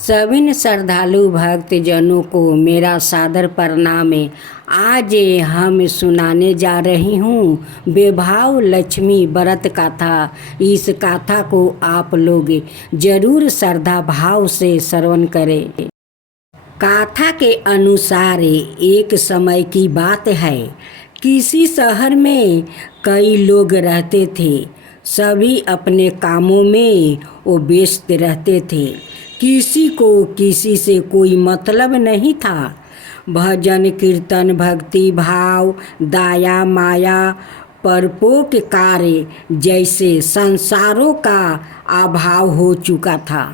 सभी श्रद्धालु भक्तजनों को मेरा सादर प्रणाम है। आज हम सुनाने जा रही हूँ बेभाव लक्ष्मी व्रत कथा। इस कथा को आप लोग जरूर श्रद्धा भाव से श्रवण करें। कथा के अनुसार एक समय की बात है। किसी शहर में कई लोग रहते थे। सभी अपने कामों में वो व्यस्त रहते थे। किसी को किसी से कोई मतलब नहीं था। भजन कीर्तन भक्ति भाव दया माया परोपकार जैसे संसारों का अभाव हो चुका था।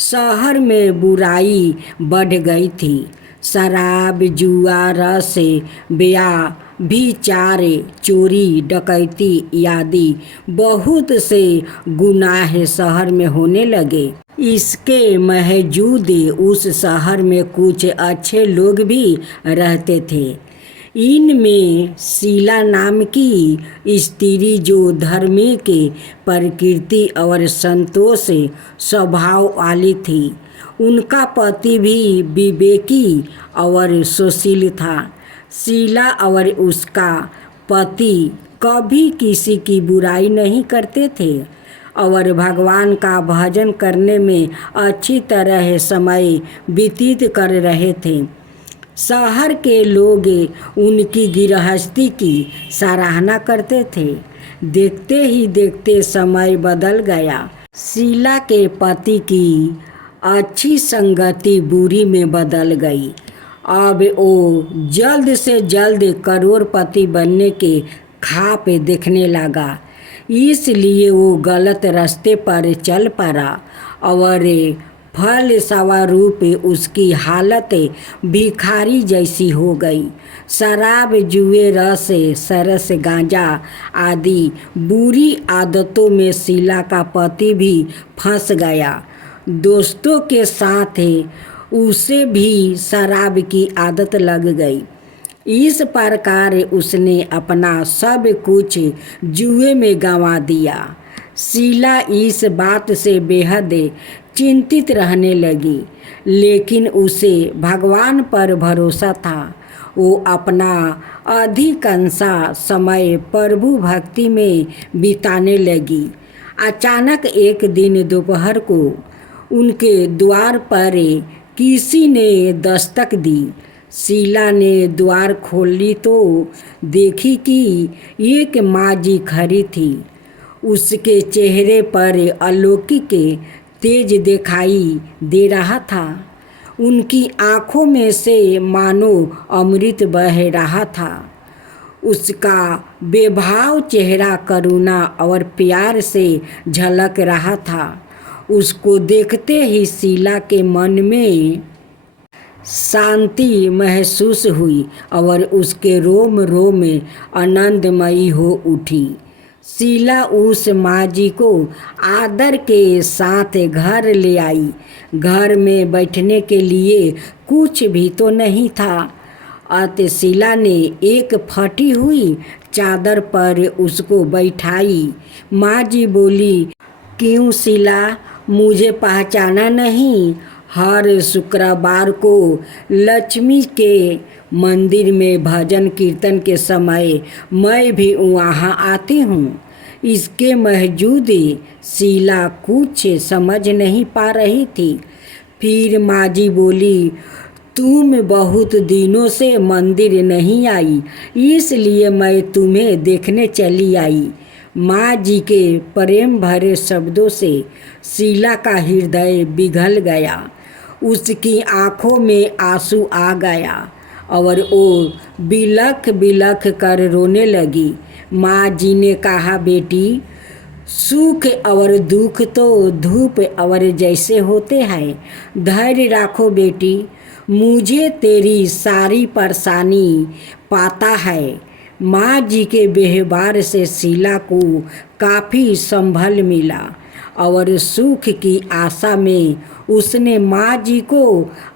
शहर में बुराई बढ़ गई थी। शराब जुआ रस व्यभिचार चोरी डकैती आदि बहुत से गुनाह शहर में होने लगे। इसके बावजूद उस शहर में कुछ अच्छे लोग भी रहते थे। इनमें शीला नाम की स्त्री जो धर्मी के प्रकृति और संतोष स्वभाव वाली थी। उनका पति भी विवेकी और सुशील था। शीला और उसका पति कभी किसी की बुराई नहीं करते थे और भगवान का भजन करने में अच्छी तरह समय व्यतीत कर रहे थे। शहर के लोग उनकी गृहस्थी की सराहना करते थे। देखते ही देखते समय बदल गया। शीला के पति की अच्छी संगति बुरी में बदल गई। अब वो जल्द से जल्द करोड़पति बनने के ख्वाब देखने लगा। इसलिए वो गलत रास्ते पर चल पड़ा और फलस्वरूप उसकी हालत भिखारी जैसी हो गई। शराब जुए रस सरस गांजा आदि बुरी आदतों में शीला का पति भी फंस गया। दोस्तों के साथ उसे भी शराब की आदत लग गई। इस प्रकार उसने अपना सब कुछ जुए में गंवा दिया। शीला इस बात से बेहद चिंतित रहने लगी, लेकिन उसे भगवान पर भरोसा था। वो अपना अधिकांश समय प्रभु भक्ति में बिताने लगी। अचानक एक दिन दोपहर को उनके द्वार पर किसी ने दस्तक दी। शीला ने द्वार खोली तो देखी कि एक माँ जी खड़ी थी। उसके चेहरे पर अलौकिक तेज दिखाई दे रहा था। उनकी आँखों में से मानो अमृत बह रहा था। उसका बेभाव चेहरा करुणा और प्यार से झलक रहा था। उसको देखते ही शीला के मन में शांति महसूस हुई और उसके रोम रोम आनंदमयी हो उठी। शीला उस माँ जी को आदर के साथ घर ले आई। घर में बैठने के लिए कुछ भी तो नहीं था। अतः शीला ने एक फटी हुई चादर पर उसको बैठाई। माँ जी बोली, क्यों शीला, मुझे पहचाना नहीं? हर शुक्रवार को लक्ष्मी के मंदिर में भजन कीर्तन के समय मैं भी वहाँ आती हूँ। इसके बावजूद शीला कुछ समझ नहीं पा रही थी। फिर माँ जी बोली, तुम बहुत दिनों से मंदिर नहीं आई, इसलिए मैं तुम्हें देखने चली आई। माँ जी के प्रेम भरे शब्दों से शीला का हृदय पिघल गया। उसकी आँखों में आंसू आ गया और वो बिलख बिलख कर रोने लगी। माँ जी ने कहा, बेटी, सुख और दुख तो धूप और जैसे होते हैं। धैर्य रखो बेटी, मुझे तेरी सारी परेशानी पता है। माँ जी के व्यवहार से शीला को काफ़ी संभल मिला और सुख की आशा में उसने माँ जी को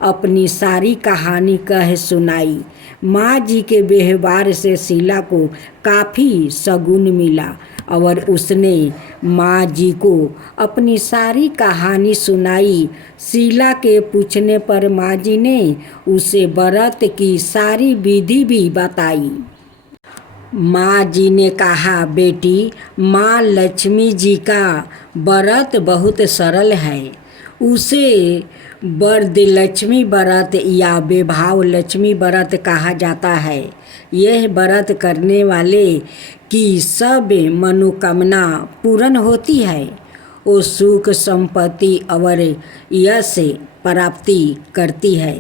अपनी सारी कहानी कह सुनाई। माँ जी के व्यवहार से शीला को काफ़ी सगुन मिला और उसने माँ जी को अपनी सारी कहानी सुनाई। शीला के पूछने पर माँ जी ने उसे व्रत की सारी विधि भी बताई। माँ जी ने कहा, बेटी, माँ लक्ष्मी जी का व्रत बहुत सरल है। उसे वरदलक्ष्मी व्रत या वैभव लक्ष्मी व्रत कहा जाता है। यह व्रत करने वाले की सब मनोकामना पूर्ण होती है। वो सुख संपत्ति और यश प्राप्ति करती है।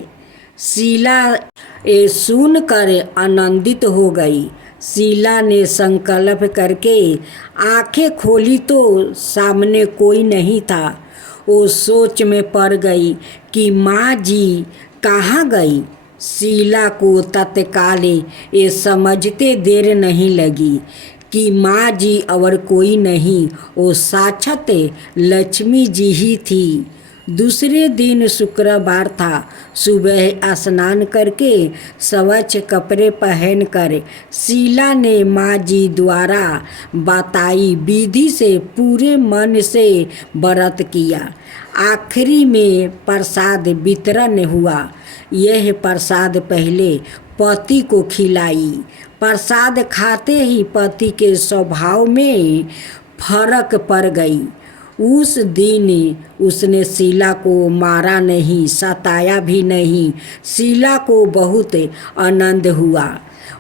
शीला ये सुनकर आनंदित हो गई। शीला ने संकल्प करके आंखें खोली तो सामने कोई नहीं था। वो सोच में पड़ गई कि माँ जी कहाँ गई। शीला को तत्काल ये समझते देर नहीं लगी कि माँ जी और कोई नहीं, वो साक्षात लक्ष्मी जी ही थी। दूसरे दिन शुक्रवार था। सुबह स्नान करके स्वच्छ कपड़े पहनकर शीला ने माँ जी द्वारा बताई विधि से पूरे मन से व्रत किया। आखिरी में प्रसाद वितरण हुआ। यह प्रसाद पहले पति को खिलाई। प्रसाद खाते ही पति के स्वभाव में फर्क पड़ गई। उस दिन उसने शीला को मारा नहीं, सताया भी नहीं। शीला को बहुत आनंद हुआ।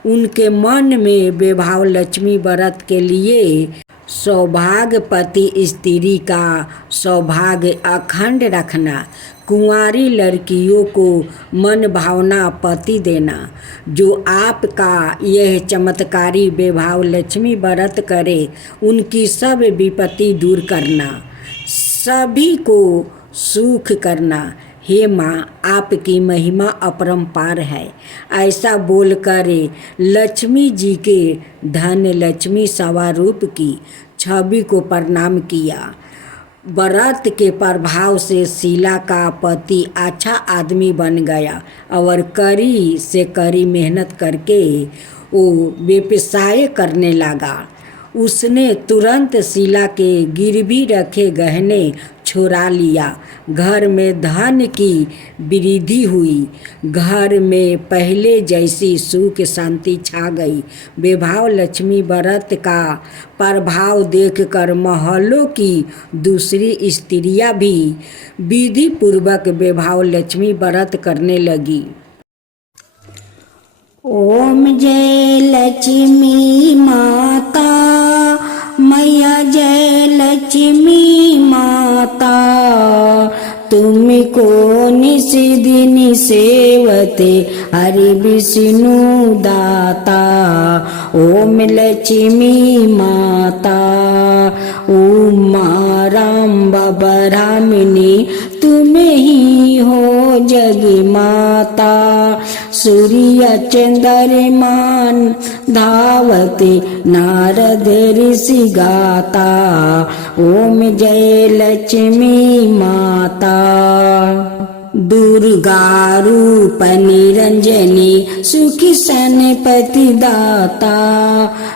उनके मन में वैभव लक्ष्मी व्रत के लिए सौभाग्यवती स्त्री का सौभाग्य अखंड रखना, कुंवारी लड़कियों को मन भावना पति देना। जो आपका यह चमत्कारी वैभव लक्ष्मी व्रत करे, उनकी सब विपत्ति दूर करना, सभी को सुख करना। हे माँ, आपकी महिमा अपरंपार है। ऐसा बोलकर लक्ष्मी जी के धन लक्ष्मी स्वरूप की छवि को प्रणाम किया। व्रत के प्रभाव से शीला का पति अच्छा आदमी बन गया और कड़ी से कड़ी मेहनत करके वो व्यवसाय करने लगा। उसने तुरंत शीला के गिरवी रखे गहने छुड़ा लिया। घर में धन की वृद्धि हुई। घर में पहले जैसी सुख शांति छा गई। वैभव लक्ष्मी व्रत का प्रभाव देखकर महलों की दूसरी स्त्रियां भी विधि पूर्वक वैभव लक्ष्मी व्रत करने लगी। ओम जय लक्ष्मी माता, मैया जय लक्ष्मी माता, तुमको निस दिन सेवते हरि विष्णु दाता। ओम लक्ष्मी माता, उमा राम ब्रह्मणी, तुम ही हो जग माता। सूर्य चंद्रमान धावते नारद ऋषि गाता। ओम जय लक्ष्मी माता। दुर्गा रूप निरंजनी, सुखी सनपति दाता।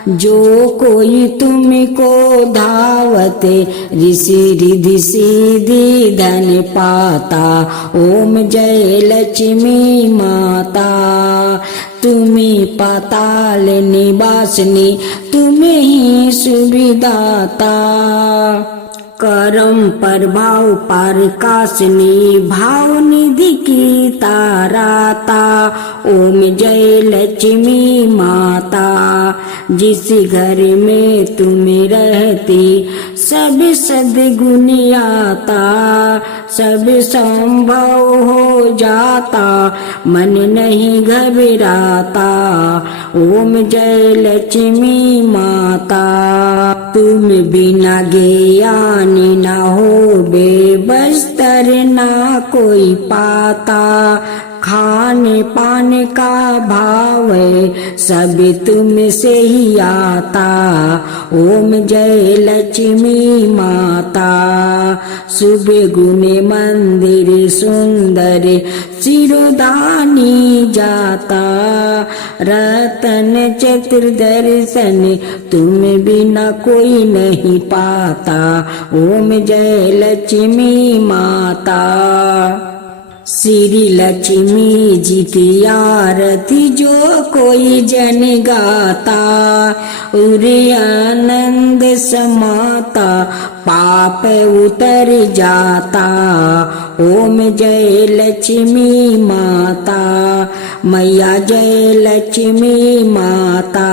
जो कोई तुमको धावते, ऋषि रिधि सिद्धि धन पाता। ओम जय लक्ष्मी माता, तुम्हें पाताल निवासिनी, तुम्हें ही सुविदाता। करम प्रभाव प्रकाशनी, भाव निधि की ताराता। ओम जय लक्ष्मी माता, जिस घर में तुम रहती, सब सद्गुण आता। सब संभव हो जाता, मन नहीं घबराता। ओम जय लक्ष्मी माता, तुम बिना ज्ञान न होबे, बस्तर ना कोई पाता। खाने पाने का भाव सब तुम से ही आता। ओम जय लक्ष्मी माता, शुभ गुण मंदिर सुंदर, सिरोधानी जाता, रतन चतुर्दर्शन तुम बिना कोई नहीं पाता। ओम जय लक्ष्मी माता। श्री लक्ष्मी जी की आरती जो कोई जन गाता, उरे आनंद समाता, पाप उतर जाता। ओम जय लक्ष्मी माता, मैया जय लक्ष्मी माता।